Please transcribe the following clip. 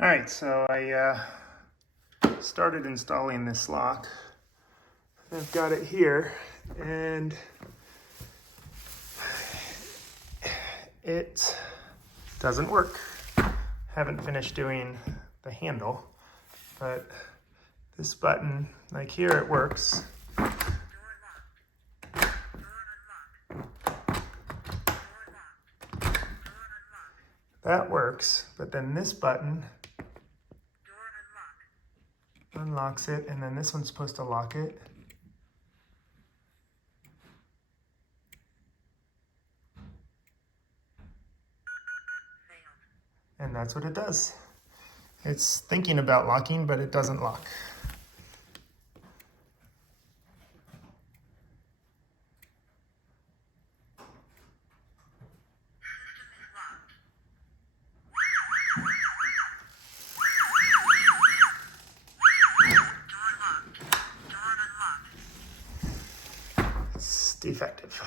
All right, so I started installing this lock. I've got it here, and it doesn't work. Haven't finished doing the handle, but this button, like here, it works. That works, but then this button unlocks it, and then this one's supposed to lock it. And that's what it does. It's thinking about locking, but it doesn't lock. It's defective.